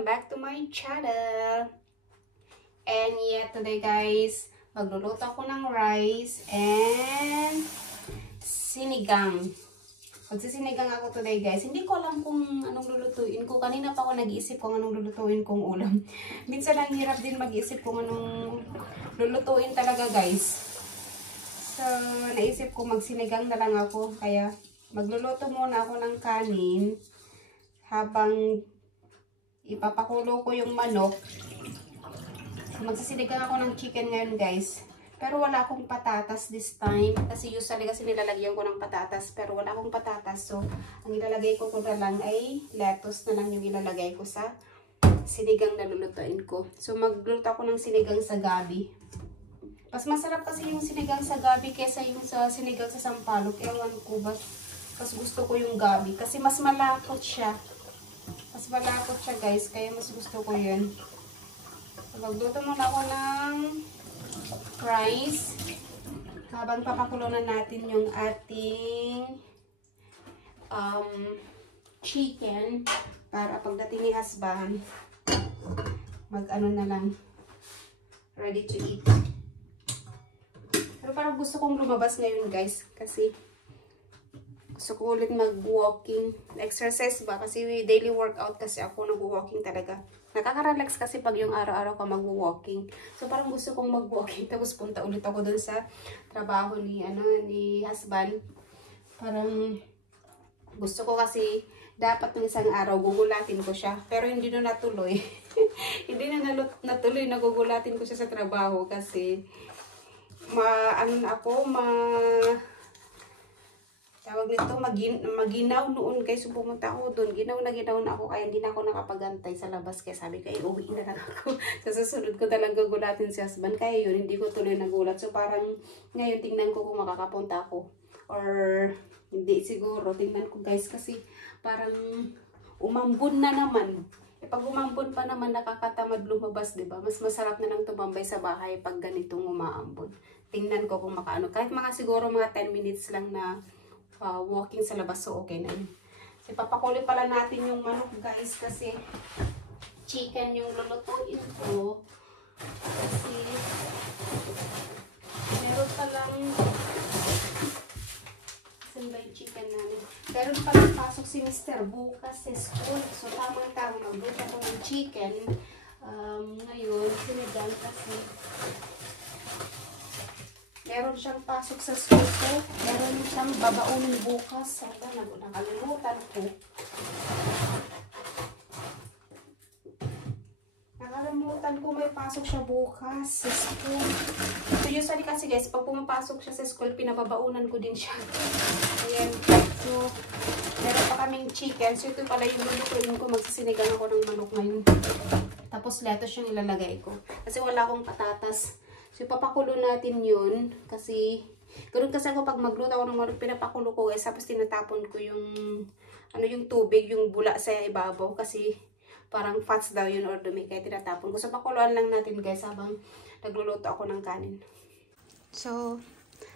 welcome back to my channel. And yeah, today guys, magluluto ako ng rice and sinigang. Magsisinigang ako today guys. Hindi ko alam kung anong lulutuin ko. Kanina pa ako nag-iisip kung anong lulutuin kong ulam. Minsan ang hirap din mag-isip kung anong lulutuin talaga guys. So, naisip ko magsinigang na lang ako. Kaya magluluto muna ako ng kanin habang ipapakulo ko yung manok. Magsisinigang ako ng chicken ngayon guys. Pero wala akong patatas this time. Kasi usually kasi nilalagyan ko ng patatas. Pero wala akong patatas. So, ang ilalagay ko na lang ay lettuce na lang yung ilalagay ko sa sinigang na lulutuin ko. So, magluluto ako ng sinigang sa gabi. Mas masarap kasi yung sinigang sa gabi kesa yung sa sinigang sa sampalok. Ewan ko ba. Mas gusto ko yung gabi. Kasi mas malapot siya. Mas malapot siya guys, kaya mas gusto ko yun. So, magluto muna ako ng rice. Habang papakulonan natin yung ating chicken. Para pagdating ni husband, mag-ano na lang, ready to eat. Pero parang gusto kong lumabas ngayon guys, kasi gusto ko ulit mag-walking. Exercise ba? Kasi daily workout kasi ako nag-walking talaga. Nakaka-relax kasi pag yung araw-araw ka mag-walking. So parang gusto kong mag-walking. Tapos punta ulit ako dun sa trabaho ni husband. Parang gusto ko kasi dapat ng isang araw gugulatin ko siya. Pero hindi na natuloy. Hindi na natuloy na gugulatin ko siya sa trabaho kasi tawag nito, maginaw noon guys. So, pumunta ako doon. Ginaw na ako. Kaya hindi na ako nakapagantay sa labas. Kaya sabi ko, uwi na lang ako. Sa susunod ko talaga gulatin si husband. Kaya yun, hindi ko tuloy nagulat. So, parang ngayon tingnan ko kung makakapunta ako. Or hindi siguro. Tingnan ko guys kasi parang umambon na naman. Pag umambon pa naman, nakakatamad lumabas, diba? Mas masarap na lang tumambay sa bahay pag ganitong umaambon. Tingnan ko kung makaano. Kahit siguro mga 10 minutes lang na walking sa labas, so okay na yun. So, papakuloy pala natin yung manok guys, kasi chicken yung lulutuin ko. Kasi meron palang, saan ba yung chicken namin? Meron palang pasok si Mr. bukas sa school. So tamang-tama, magluto ko ng chicken. Ngayon, sinigang kasi meron siyang pasok sa school ko. Meron siyang babaunin bukas. Sana, nakalimutan ko. Nakalimutan ko may pasok siya bukas sa school. So, usually kasi guys, pag pumapasok siya sa school, pinababaunan ko din siya. Ayan. So, meron pa kaming chicken. So, ito pala yung lulutuin ko. Magsisinigang ako ng manok ngayon. Tapos, lettuce yung ilalagay ko. Kasi wala akong patatas. So, papakulo natin yun. Kasi, ganoon kasi ako pag magluto ako ng manok, pinapakulo ko guys. Tapos, tinatapon ko yung, yung tubig, yung bula sa ibabaw. Kasi, parang fats daw yun or dumi. Kaya tinatapon ko. So, pakuluan lang natin guys habang nagluluto ako ng kanin. So,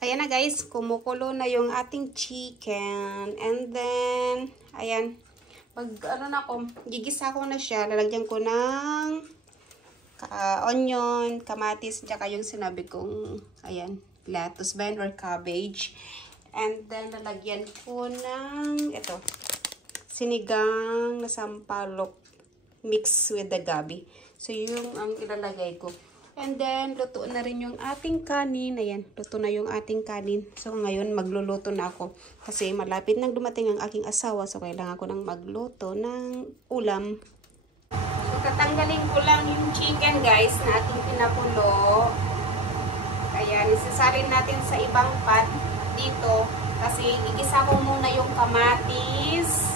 ayan na guys. Kumukulo na yung ating chicken. And then, ayan. Gigisa ko na siya. Lalagyan ko ng onion, kamatis, tsaka yung sinabi kong, ayan, lettuce ba or cabbage. And then, lalagyan ko ng, ito, sinigang na sampalok mix with the gabi. So, yung ang ilalagay ko. And then, luto na rin yung ating kanin. Ayan, luto na yung ating kanin. So, ngayon, magluluto na ako. Kasi malapit nang dumating ang aking asawa. So, kailangan ko nang magluto ng ulam. So, tatanggalin ko lang yung chicken guys na ating pinakulo. Ayan, isasalin natin sa ibang pot dito. Kasi, igisa ko muna yung kamatis.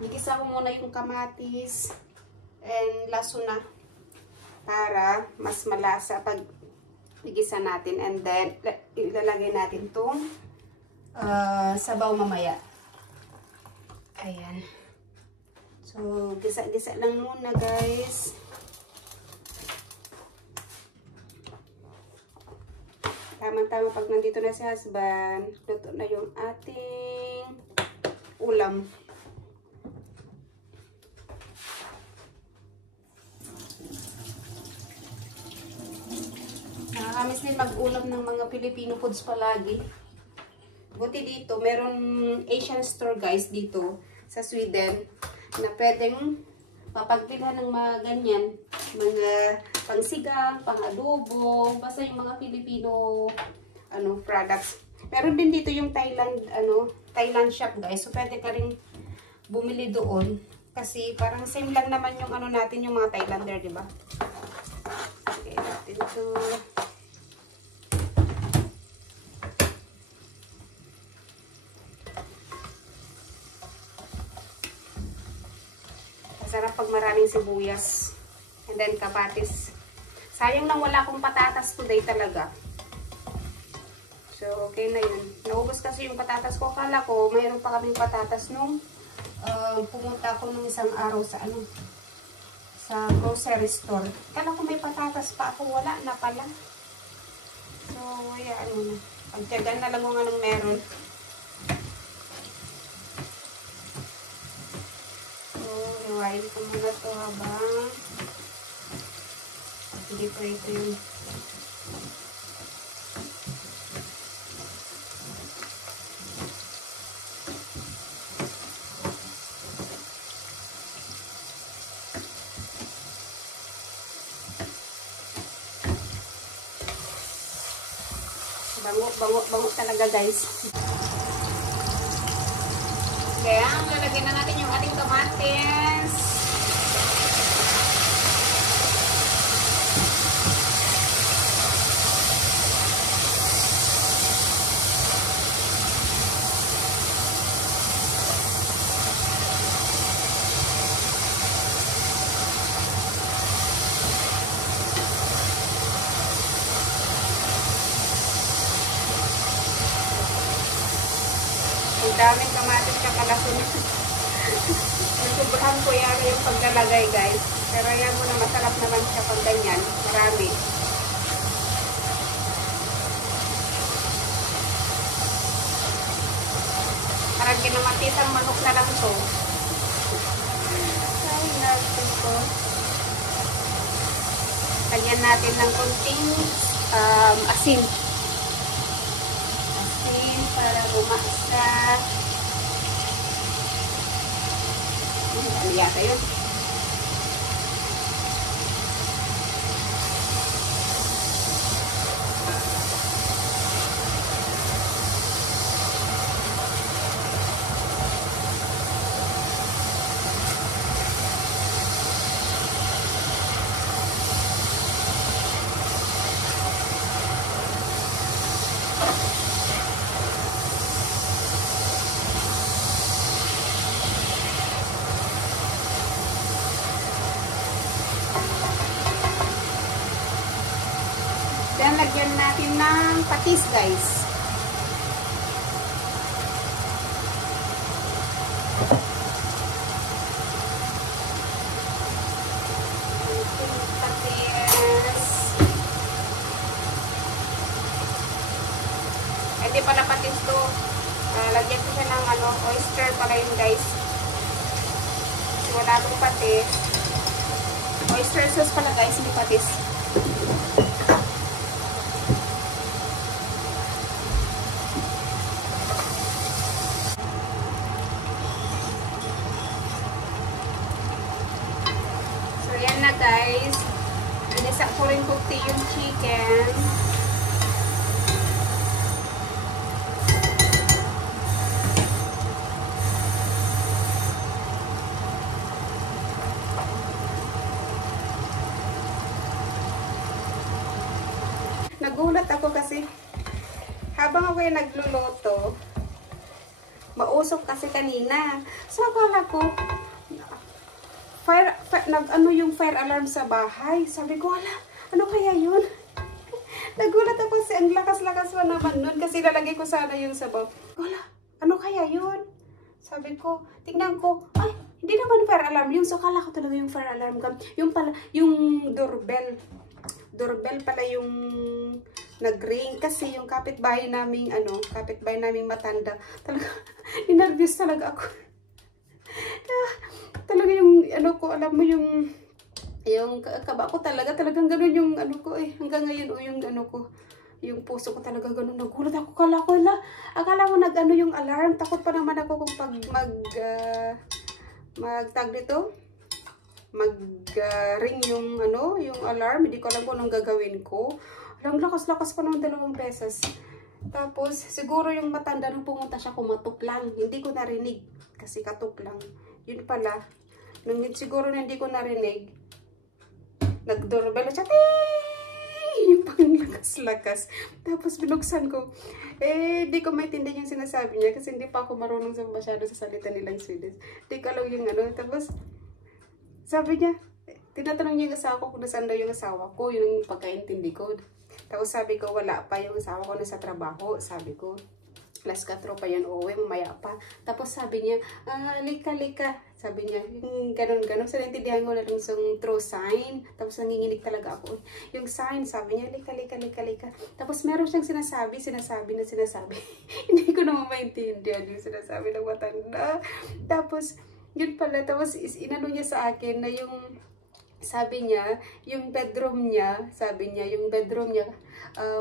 Igisa ko muna yung kamatis and laso na. Para mas malasa pag igisa natin. And then, ilalagay natin itong sabaw mamaya. Ayan. So, gisa-gisa lang muna guys. Tama-tama pag nandito na si husband, luto na yung ating ulam. Nakakamiss din mag-ulam ng mga Filipino foods palagi. Buti dito, meron Asian store guys dito sa Sweden na pwedeng mapagbilhan ng mga ganyan, mga pangsigang, pang-adobo, basta yung mga Filipino products. Meron din dito yung Thailand shop guys. So pwede ka rin bumili doon kasi parang same lang naman yung natin yung mga Thailander, di ba? Okay, natin to. Masarap pag maraming sibuyas. And then kapatis. Sayang lang wala akong patatas today talaga. So, okay na yun. Naubos kasi yung patatas ko. Akala ko, mayroon pa kaming patatas nung pumunta ako nung isang araw sa sa grocery store. Akala ko may patatas pa ako. Wala na pala. So, na. Pagtiyagan na lang kung anong meron. Iwain ko muna ito habang hindi po ito yung bango talaga guys. Kaya lalagyan na natin yung ating kamatis. Ang daming kamatis na kalasun. Nasubrahan ko yan yung paglalagay guys. Pero yan mo na masarap naman siya pag ganyan. Marami. Parang kinamatisang manok na lang to. Ay, natin ko. Lagyan natin ng konting asin. Para bumasa. Ano yata yun? Then, lagyan natin ng patis, guys. Patis. Hindi pala patis to. Lagyan ko siya ng oyster pala yun, guys. Kasi wala akong patis. Oyster sauce pala, guys, hindi patis. Na guys, inisa ko rin puti yung chicken. Nagulat ako kasi habang ako yung nagluluto, mausok kasi kanina. So akala ko yung fire alarm sa bahay. Sabi ko, ala, ano kaya yun? Nagulat ako kasi ang lakas-lakas pa naman nun kasi lalagay ko sana yung sabaw. Wala, ano kaya yun? Sabi ko, tingnan ko, ay, hindi naman fire alarm yun. So, kala ko talaga yung fire alarm. Yung pala, yung doorbell. Doorbell pala yung nag-ring kasi yung kapitbahay naming, kapitbahay naming matanda. Talaga, inervyos talaga ako. Talaga yung, alam mo yung Yung kaba ko talagang ganun yung ano ko eh. Hanggang ngayon yung ano ko. Yung puso ko talaga ganun. Nagulat ako. Akala ko nag-ano yung alarm. Takot pa naman ako kung pag tag nito. Ring yung ano, yung alarm. Hindi ko alam kung anong gagawin ko. Alam, lakas-lakas pa ng 2 pesos. Tapos, siguro yung matanda nung pumunta siya, kumatok lang. Hindi ko narinig. Kasi katok lang. Yun pala. Nung siguro na hindi ko narinig, nag-doorbell siya, yung panglakas-lakas. Tapos binuksan ko. Hindi ko maintindihan yung sinasabi niya kasi hindi pa ako marunong masyado sa salita nilang Swedish. Hindi ko alam yung ano. Tapos, sabi niya, tinatanong niya yung asawa ko kung nasaan daw yung asawa ko, yung pagkaintindi ko. Tapos sabi ko, wala pa yung asawa ko nasa trabaho. Sabi ko, alas 4 pa yan, uwi, mamaya pa. Tapos sabi niya, lika. Sabi niya, yung ganun. So, naintindihan ko na lang yung true sign. Tapos, nanginginig talaga ako. Yung sign, sabi niya, lika. Tapos, meron siyang sinasabi. Hindi ko naman maintindihan yung sinasabi ng matanda. Tapos, yun pala. Tapos, inano niya sa akin na yung, sabi niya, yung bedroom niya,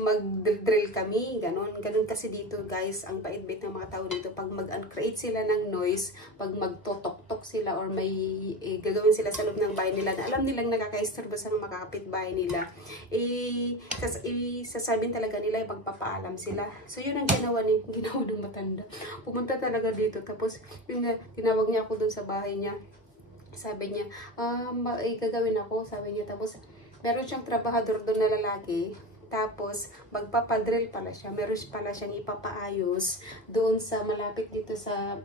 mag-drill kami, ganun kasi dito guys, ang pait-bait ng mga tao dito, pag mag-create sila ng noise, pag magtotok-tok sila or may gagawin sila sa loob ng bahay nila na alam nilang nakaka-istorbo sa mga makakapit-bahay nila, sasabihin talaga nila, pagpapaalam sila. So yun ang ginawa ng matanda. Pumunta talaga dito, tapos yun na, tinawag niya ako dun sa bahay niya. Sabi niya, gagawin ako, sabi niya. Tapos, meron siyang trabahador doon na lalaki. Tapos, magpapadrill pala siya. Meron pala siyang ipapaayos doon sa malapit dito sa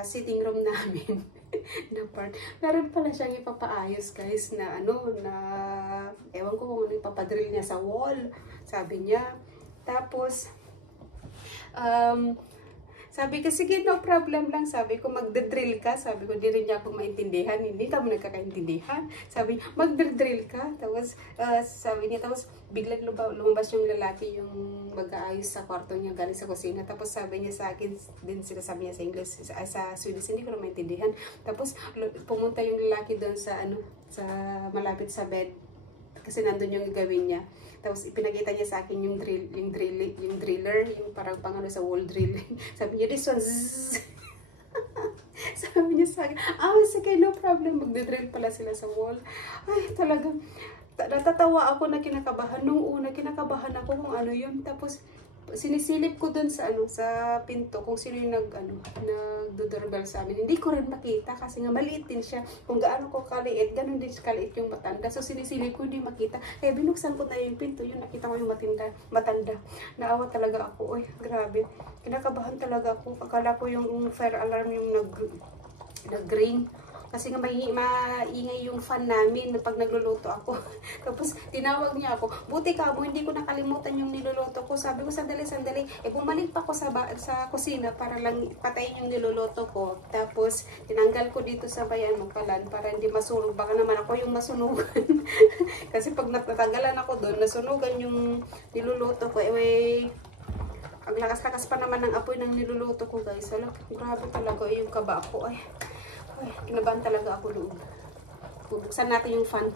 sitting room namin. Na part. Meron pala siyang ipapaayos guys na ewan ko kung ano ipapadrill niya sa wall. Sabi niya. Tapos, sabi ko, sige, no problem lang. Sabi ko, magdadrill ka. Sabi ko, di rin niya ako maintindihan. Hindi kami nagkakaintindihan. Sabi, magdadrill ka. Tapos, sabi niya, tapos biglang lumabas yung lalaki yung mag-aayos sa kwarto niya galing sa kusina. Tapos sabi niya sa akin, din sinasabi niya sa English, sa Swedish, hindi ko na maintindihan. Tapos, pumunta yung lalaki doon sa malapit sa bed. Kasi nandun yung gagawin niya. Tapos ipinakita niya sa akin yung driller, yung parang pangano sa wall drilling. Sabi niya, this one, zzz. Sabi niya sa akin, sige, no problem. Magdidrill pala sila sa wall. Ay, talagang, natatawa ako na kinakabahan. Nung una, kinakabahan ako kung ano yun. Tapos, sinisilip ko dun sa pinto kung sino yung nagdodoorbell sa amin. Hindi ko rin makita kasi nga maliit din siya. Kung gaano ko kaliit, ganun din kaliit yung matanda. So sinisilip ko, hindi makita. Kaya binuksan ko na yung pinto, yun nakita ko yung matanda. Naawa talaga ako. Uy, grabe. Kinakabahan talaga ako. Akala ko yung fire alarm yung nag-ring. Kasi nga maingay yung fan namin pag nagluluto ako. Tapos tinawag niya ako, buti ka mo, hindi ko nakalimutan yung niluluto ko. Sabi ko, sandali. Bumalik pa ako sa kusina para lang patayin yung niluluto ko. Tapos tinanggal ko dito sa bayan magkalan para hindi masunog. Baka naman ako yung masunugan. Kasi pag natagalan ako doon, nasunugan yung niluluto ko. Ang lakas-lakas pa naman ng apoy ng niluluto ko guys. Grabe talaga yung kaba ko. Ay, kinabahan talaga ako doon. Bubuksan natin yung fan.